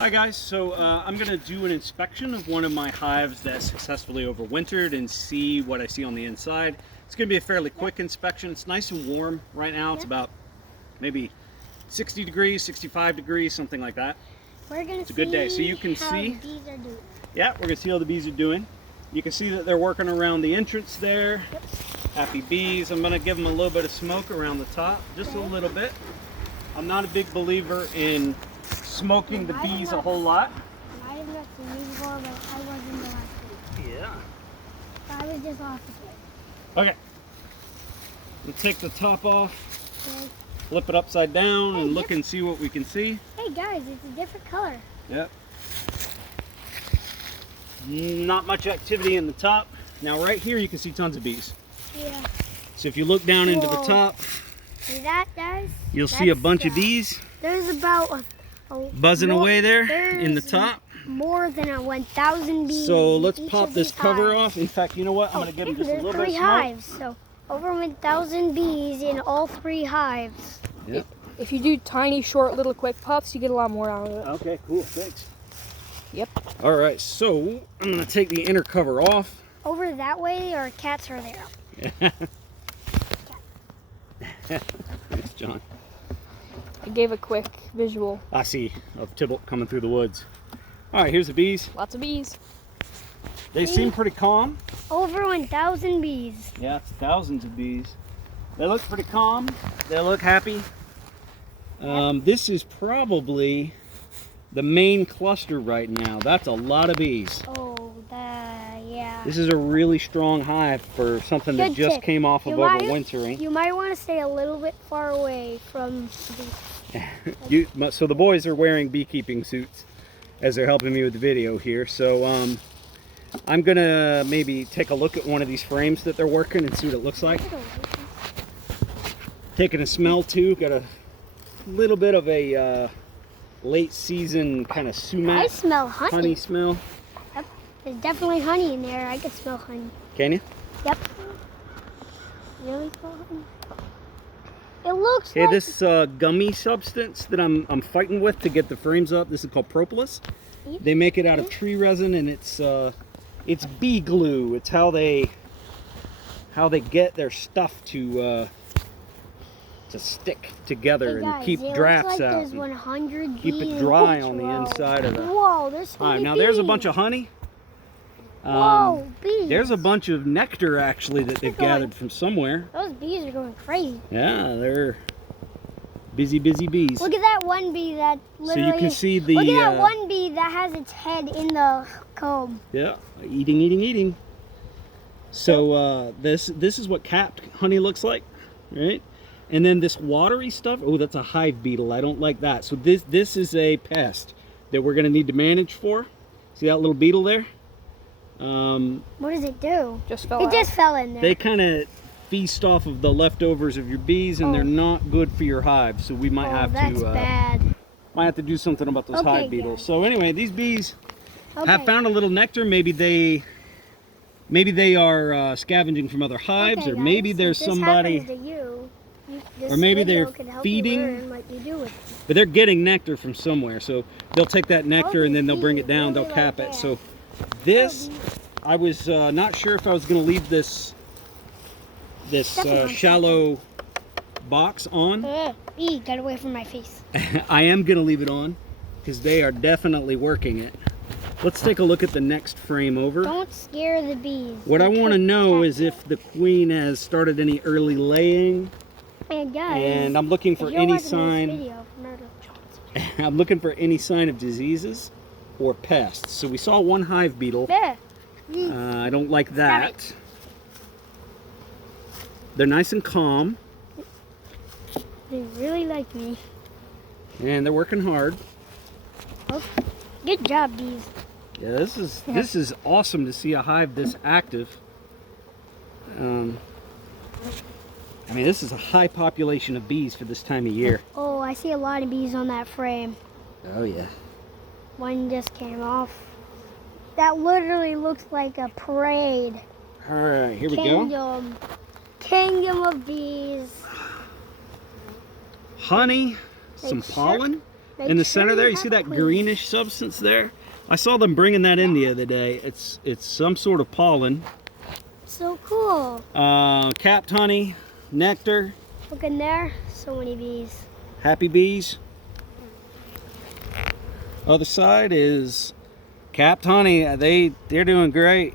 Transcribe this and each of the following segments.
Hi guys, so I'm going to do an inspection of one of my hives that successfully overwintered and see what I see on the inside. It's going to be a fairly quick inspection. It's nice and warm right now. It's about maybe 60 degrees, 65 degrees, something like that. It's a good day. So you can see, the bees are doing. yeah, we're going to see how the bees are doing. You can see that they're working around the entrance there. Yep. Happy bees. I'm going to give them a little bit of smoke around the top, just a little bit. I'm not a big believer in smoking the bees a whole lot. I didn't know the news before, but I wasn't the last week. Yeah. I was just off the Okay. We'll take the top off, okay. flip it upside down, and look and see what we can see. Hey guys, it's a different color. Yep. Not much activity in the top. Now right here you can see tons of bees. Yeah. So if you look down into the top, See that, guys? you'll see a bunch of bees There's about buzzing away there in the there's top. More than 1,000 bees. So let's in pop each this of these cover hives. off. In fact, you know what? I'm going to give them just a There's little bit of 3 smoke. hives, so over 1,000 bees in all 3 hives. Yep. If you do tiny, short, little quick puffs, you get a lot more out of it. Okay, cool. Thanks. Yep. All right, so I'm going to take the inner cover off. Over that way, or cats are there. Thanks, John. I gave a quick visual. I see of Tybalt coming through the woods. All right, here's the bees. Lots of bees. They seem pretty calm. Over 1,000 bees. Yeah, it's thousands of bees. They look pretty calm. They look happy. This is probably the main cluster right now. That's a lot of bees. Oh, yeah. This is a really strong hive for something that Good just tip. came off of overwintering. You might want to stay a little bit far away from the... So the boys are wearing beekeeping suits as they're helping me with the video here. So I'm gonna maybe take a look at one of these frames that they're working and see what it looks like. Taking a smell too. Got a little bit of a late season kind of I sumac smell honey. smell. Yep. There's definitely honey in there. I can smell honey. Can you? Yep. Really smell honey? It looks Hey, like... this gummy substance that I'm fighting with to get the frames up, this is called propolis. Yep. They make it out of tree resin, and it's bee glue. It's how they get their stuff to stick together Hey guys, and keep it drafts looks like out. There's And 100 keep bees it in dry each on the row. inside of it. Whoa, there's so All right, many now bees. there's a bunch of honey. Whoa, bees. There's a bunch of nectar actually that they've They're going- gathered from somewhere. Those bees are going crazy. Yeah, they're busy bees. Look at that one bee that So literally... you can see the Look at that one bee that has its head in the comb. yeah, eating. So this is what capped honey looks like, right? And then this watery stuff, oh, that's a hive beetle. I don't like that. So this is a pest that we're going to need to manage for. See that little beetle there? What does it do? Just fell It out. just fell in there. They kind of feast off of the leftovers of your bees, and they're not good for your hive. So we might have that's to bad. might have to do something about those Okay, hive beetles. guys. So anyway, these bees Okay. have found a little nectar. Maybe they are scavenging from other hives, Okay, or guys, maybe there's if this somebody, happens to you, this or maybe video they're can help feeding. You learn what you do with it. but they're getting nectar from somewhere. So they'll take that nectar and then they'll bring it down. Really They'll cap like it. that. So this, I was not sure if I was going to leave this Definitely. shallow box on. Bee, get away from my face. I am going to leave it on because they are definitely working it. Let's take a look at the next frame over. Don't scare the bees. What I They want to could know attack is if the queen has started any early laying, you. And guys, and I'm looking for if you're any watching this sign. video, Myrtle Johnson. I'm looking for any sign of diseases or pests. So we saw one hive beetle. There. I don't like that. They're nice and calm, They really like me. and they're working hard. Oh, good job, bees. Yeah, this is awesome to see a hive this active. I mean, this is a high population of bees for this time of year. Oh, I see a lot of bees on that frame. Oh yeah. One just came off. That literally looks like a parade. All right, here we go. Kingdom of bees. Honey, some Sure. pollen. Make in the sure center there, you have see that queen. greenish substance there? I saw them bringing that in the other day. It's some sort of pollen. So cool. Capped honey, nectar, Look in there. So many bees. happy bees. Other side is capped honey. They're doing great.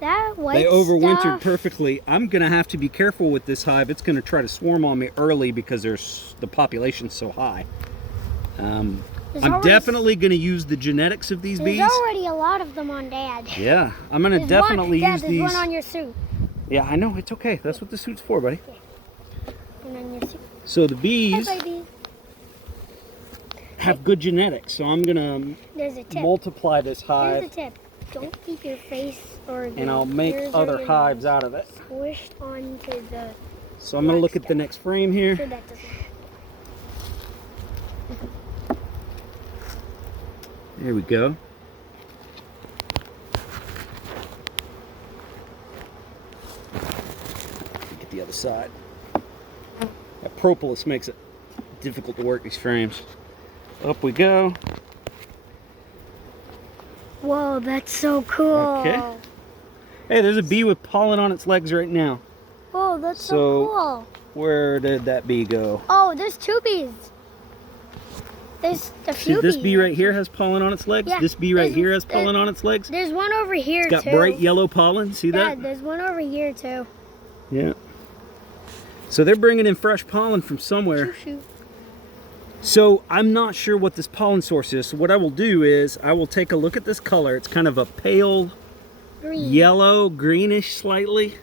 That white They overwintered stuff, perfectly. I'm gonna have to be careful with this hive. It's gonna try to swarm on me early because the population's so high. I'm already- definitely gonna use the genetics of these There's bees. already a lot of them on Dad. Yeah, I'm gonna There's definitely Dad, use there's these. one on your suit. Yeah, I know, it's okay. That's what the suit's for, buddy. One on your suit. So the Hey, bees baby. have good genetics, so I'm gonna There's a tip. multiply this Here's hive, the tip. Don't keep your face or and I'll make ears or other your hives nose out of it. squished onto the So I'm gonna look at the next frame here. so that doesn't. There we go. Get the other side. That propolis makes it difficult to work these frames. Up we go. Whoa, that's so cool. Okay. Hey, there's a bee with pollen on its legs right now. Whoa, that's so So- cool. Where did that bee go? Oh, there's two bees. There's a See, few this bees. bee right here has pollen on its legs. Yeah, This bee right there's- here has pollen on its legs. There's one over here It's got too. bright yellow pollen. See that? Dad, there's one over here too. Yeah. So they're bringing in fresh pollen from somewhere. Shoo, shoo. So I'm not sure what this pollen source is. So what I will do is I will take a look at this color. It's kind of a pale Green. yellow, greenish slightly.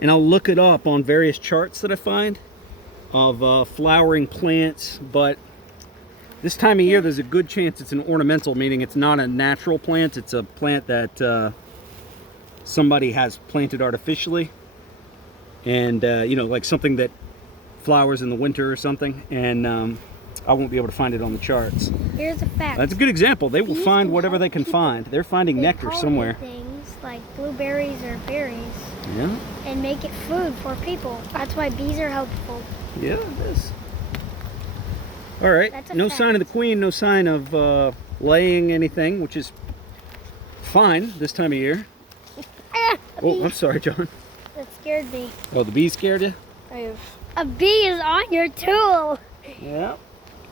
And I'll look it up on various charts that I find of flowering plants. But this time of year, there's a good chance it's an ornamental, meaning it's not a natural plant. It's a plant that somebody has planted artificially. And, you know, like something that flowers in the winter or something. And I won't be able to find it on the charts. Here's a fact. That's a good example. They will Bees find can whatever help they can people. find. They're finding They nectar pollinate somewhere. Things like blueberries or berries Yeah, and make it food for people. That's why bees are helpful. yeah, it is. All right, That's a no fact. sign of the queen, no sign of laying anything, which is fine this time of year. Ah, a Oh, bee. I'm sorry, John. That scared me. Oh, the bee scared you? I have. A bee is on your tool. Yeah.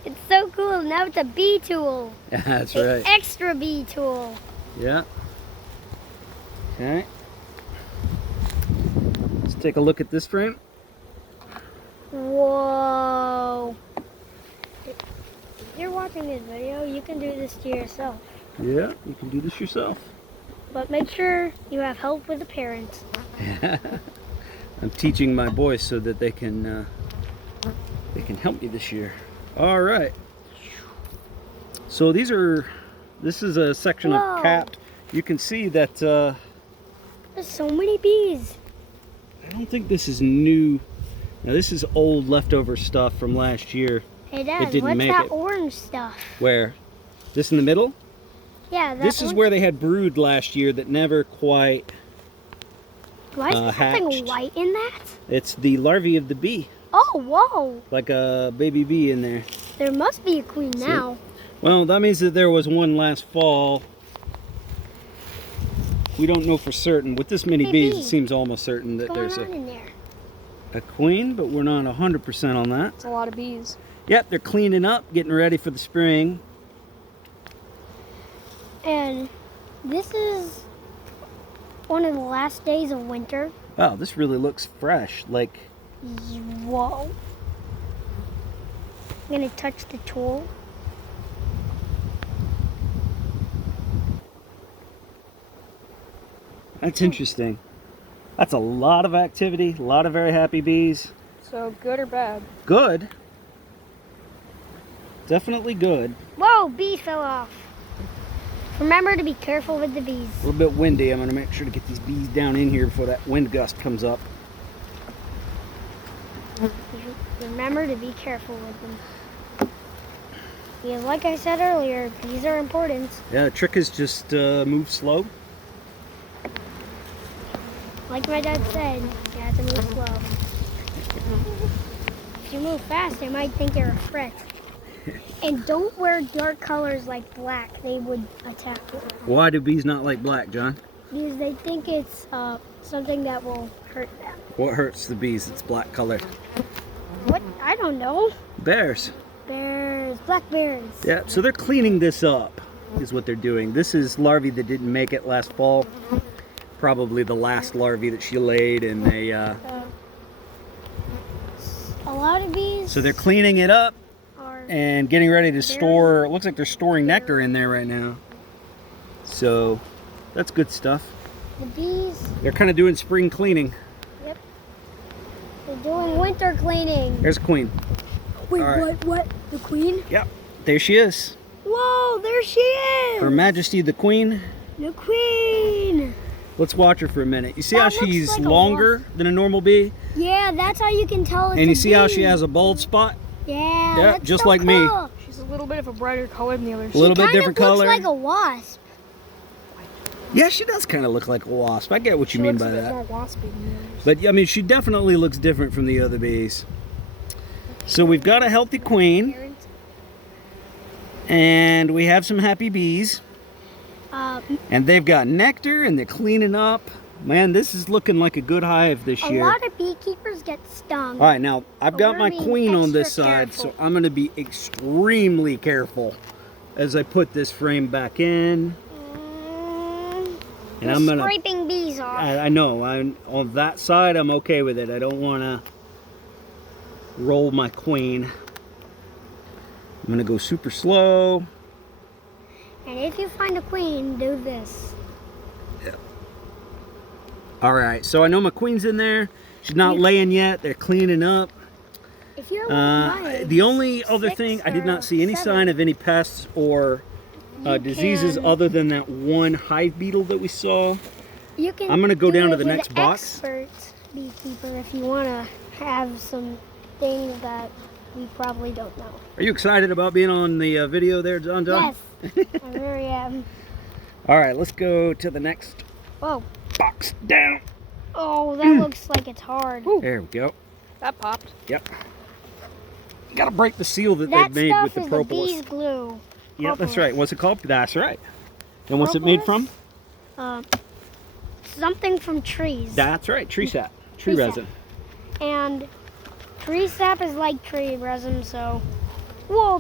It's so cool. Now it's a bee tool. Yeah, that's An right. extra bee tool. Yeah. Okay. Let's take a look at this frame. Whoa. If you're watching this video, you can do this to yourself. Yeah, you can do this yourself. But make sure you have help with the parents. I'm teaching my boys so that they can help me this year. All right. So this is a section Whoa. of capped. You can see that There's so many bees. I don't think this is new. Now this is old leftover stuff from last year. Hey Dad, didn't what's make that it. orange stuff? Where? This in the middle? Yeah, that This is orange- where they had brood last year that never quite. Why is there something hatched. white in that? It's the larvae of the bee, Oh, whoa. like a baby bee in there. There must be a queen See? now. Well, that means that there was one last fall. We don't know for certain. With this many Hey, bees, bee. it seems almost certain that What's there's going on in there? a queen, but we're not 100% on that. It's a lot of bees. Yep, they're cleaning up, getting ready for the spring. And this is one of the last days of winter. Wow, this really looks fresh. Like, Whoa. I'm gonna touch the tool. that's interesting. That's a lot of activity, a lot of very happy bees. So good or bad? Good. Definitely good. Whoa, bee fell off. Remember to be careful with the bees. A little bit windy. I'm going to make sure to get these bees down in here before that wind gust comes up. Remember to be careful with them. Because like I said earlier, bees are important. Yeah, the trick is just move slow. Like my dad said, you have to move slow. If you move fast, they might think you're a threat. And don't wear dark colors like black. They would attack you. Why do bees not like black, John? Because they think it's something that will hurt them. What hurts the bees? It's black colored. What? I don't know. Bears. Bears. Black bears. Yeah, so they're cleaning this up, is what they're doing. This is larvae that didn't make it last fall. Probably the last larvae that she laid, and they, A lot of bees so they're cleaning it up are and getting ready to store, it looks like they're storing nectar in there right now. So, that's good stuff. the bees. They're kind of doing spring cleaning. Yep. They're doing winter cleaning. There's Queen. Wait, all right. what? The queen? Yep, there she is. Whoa, there she is. Her Majesty the Queen. The queen. Let's watch her for a minute. You see That how looks she's like a longer than a normal bee? Yeah, that's how you can tell it's And you a see how she bee. has a bald spot? Yeah, Yeah, that's just so like me. cool. She's a little bit of a brighter color than the others. A little bit Kind different of color. looks like a wasp. Yeah, she does kind of look like a wasp. I get what you She mean looks by a bit that. more waspy than the others. But I mean, she definitely looks different from the other bees. So we've got a healthy queen, and we have some happy bees, and they've got nectar, and they're cleaning up. Man, this is looking like a good hive this A year. lot of beekeepers get stung. All right, now I've But got we're my being queen on this extra side, careful. so I'm going to be extremely careful as I put this frame back in. And You're I'm gonna. scraping bees off. I know. On that side, I'm okay with it. I don't want to roll my queen. I'm going to go super slow. And if you find a queen, do this. All right, so I know my queen's in there. She's not laying yet. They're cleaning up. If you're like The only other 6 thing, I did or not see any 7, sign of any pests or diseases can- other than that one hive beetle that we saw. You can I'm gonna go do down to it the with next an box. Expert beekeeper if you want to have some things that we probably don't know. Are you excited about being on the video there, John? Yes, I really am. All right, let's go to the next Whoa. box down. Oh, that looks like it's hard. There we go. That popped. Yep. You gotta break the seal that That they've made stuff with the is propolis. the bee's glue. Yeah, that's propolis. right. What's it called? That's right. And what's it made from? Something from trees. That's right. Tree sap. Tree Tree sap. resin. And tree sap is like tree resin, so. Whoa,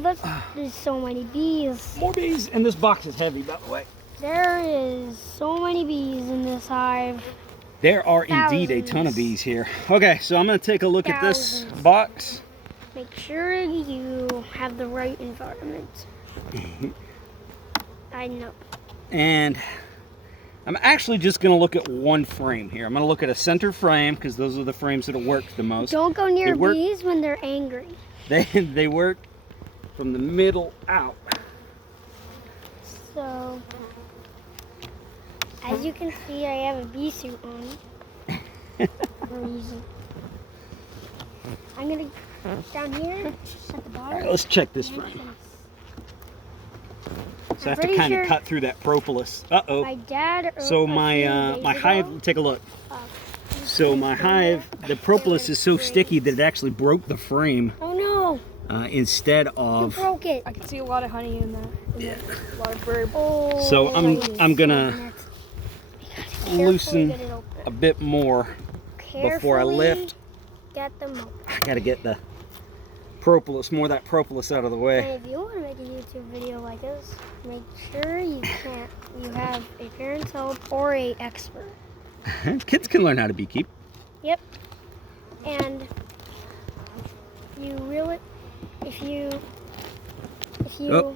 there's so many bees. More bees. And this box is heavy, by the way. There is so many bees in this hive. There are indeed a ton of Thousands. bees here. Okay, so I'm going to take a look at this Thousands. box. Make sure you have the right environment. I know. And I'm actually just going to look at one frame here. I'm going to look at a center frame because those are the frames that work the most. Don't go near They work- bees when they're angry. They work from the middle out. So, as you can see, I have a bee suit on. For a reason. I'm gonna down here at the All bottom. right, let's check this frame. So I have to pretty kind of sure cut through that propolis. Uh-oh. My dad. So a my few my days hive, ago, take a look. uh, So my hive, the propolis is so sticky that it actually broke the frame Oh no! instead You of. broke it. I can see a lot of honey in there. Yeah. A lot of bird. Oh. So I'm gonna Carefully loosen get it open. a bit more before I Carefully lift. Get them open. I gotta get the propolis, more of that propolis out of the way. And if you want to make a YouTube video like this, make sure you have a parent's help or a expert. Kids can learn how to beekeep. Yep. And you really, if you,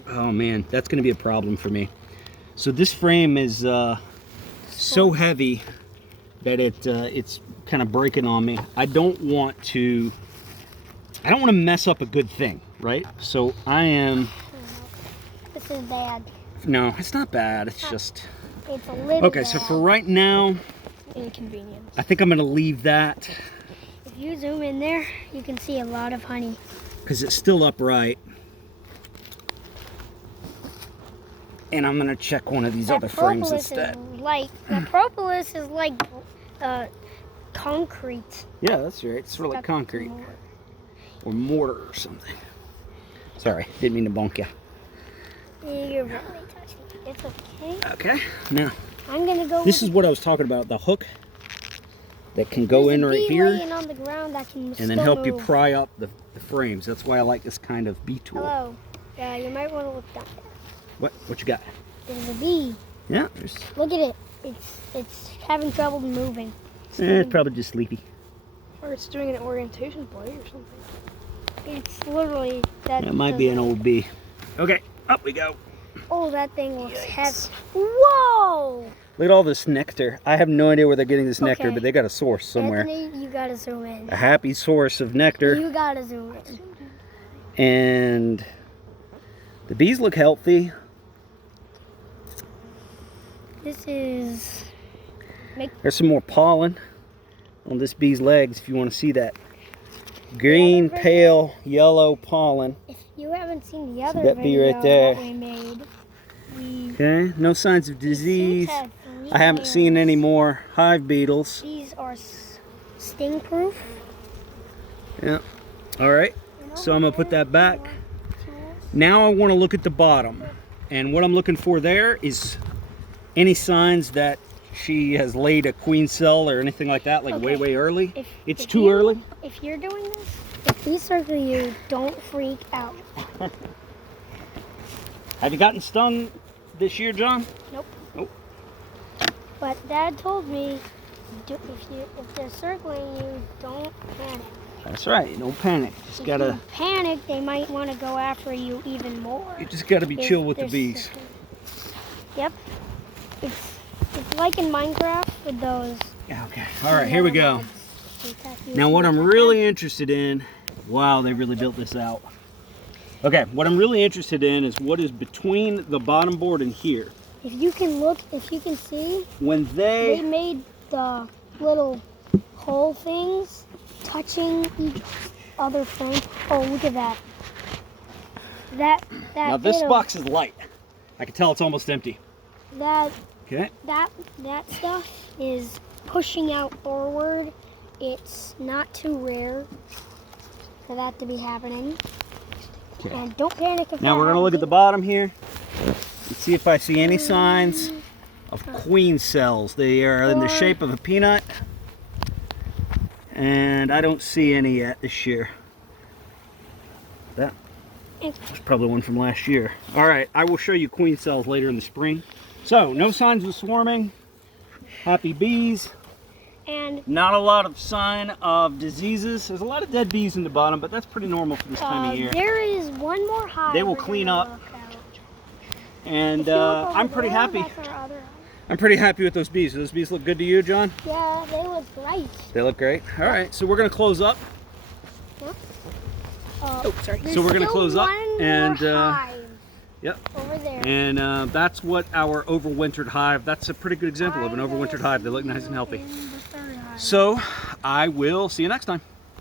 Oh man, that's gonna be a problem for me. So this frame is so heavy that it's kind of breaking on me. I don't want to mess up a good thing, right? So I am. this is bad. No, it's not bad. It's just It's a little okay. bad. So for right now, Inconvenience. I think I'm gonna leave that If you zoom in there, you can see a lot of honey. because it's still upright. And I'm gonna check one of these other frames instead. That propolis is like concrete. Yeah, that's right. It's sort of like stuck concrete to wood. or mortar or something. Sorry, didn't mean to bonk you. You're really touching it. It's okay. Okay, now I'm gonna go. this is what I was talking about, the hook that can go in right here laying on the ground that can and then still help you move. pry up the frames. That's why I like this kind of bee tool. Hello. Yeah, you might want to look down there. What you got? There's a bee. Yeah, there's, Look at it. It's having trouble moving. it's probably just sleepy. Or it's doing an orientation play or something. It's literally that. It might be an old bee. Okay, up we go. Oh, that thing looks heavy. Whoa! Look at all this nectar. I have no idea where they're getting this nectar, Okay. but they got a source somewhere. Anthony, you gotta zoom in. A happy source of nectar. You gotta zoom in. And the bees look healthy. This is. There's some more pollen on this bee's legs if you want to see that. Green, Yeah, pale, yellow pollen. If you haven't seen the other that bee video right there. that we made, we Okay, no signs of disease. had 3 I haven't seen layers. any more hive beetles. These are sting proof. Yeah. All right. So I'm gonna put that back. Now I want to look at the bottom, and what I'm looking for there is any signs that she has laid a queen cell or anything like that, like way Okay. early. If, It's if too you- early. If you're doing this, if these circle you, don't freak out. Have you gotten stung this year, John? Nope. Nope. But Dad told me, if they're circling you, don't panic. That's right. Don't panic. Just If gotta. you panic, they might want to go after you even more. You just gotta be if chill with the they're bees. circling. Yep. It's like in Minecraft with those. Yeah. Okay. All right. Here we go. bugs. They attack you Now, with what I'm them. really interested in. Wow, they really built this out. Okay. What I'm really interested in is what is between the bottom board and here. If you can look, if you can see, When they they. made the little hole things touching each other frame. Oh, look at that. That Now this bit of- box is light. I can tell it's almost empty. that Okay. that stuff is pushing out forward. It's not too rare for that to be happening. Okay. And don't panic if Now that we're gonna look at the happens. bottom here and see if I see any signs of queen cells. They are in the shape of a peanut, and I don't see any yet this year. That was probably one from last year. All right, I will show you queen cells later in the spring. So no signs of swarming, happy bees, And not a lot of sign of diseases. There's a lot of dead bees in the bottom, but that's pretty normal for this time of year. there is one more hive. They will we're clean gonna up. look at. And If you look over I'm pretty there, happy. that's our other hive. I'm pretty happy with those bees. Do those bees look good to you, John? Yeah, they look great. They look great. All right, so we're gonna close up. Sorry. So we're gonna close up and, hive yep. over there. And that's what our overwintered hive. That's a pretty good example of an overwintered hive. They look nice and healthy. In the third hive. So I will see you next time.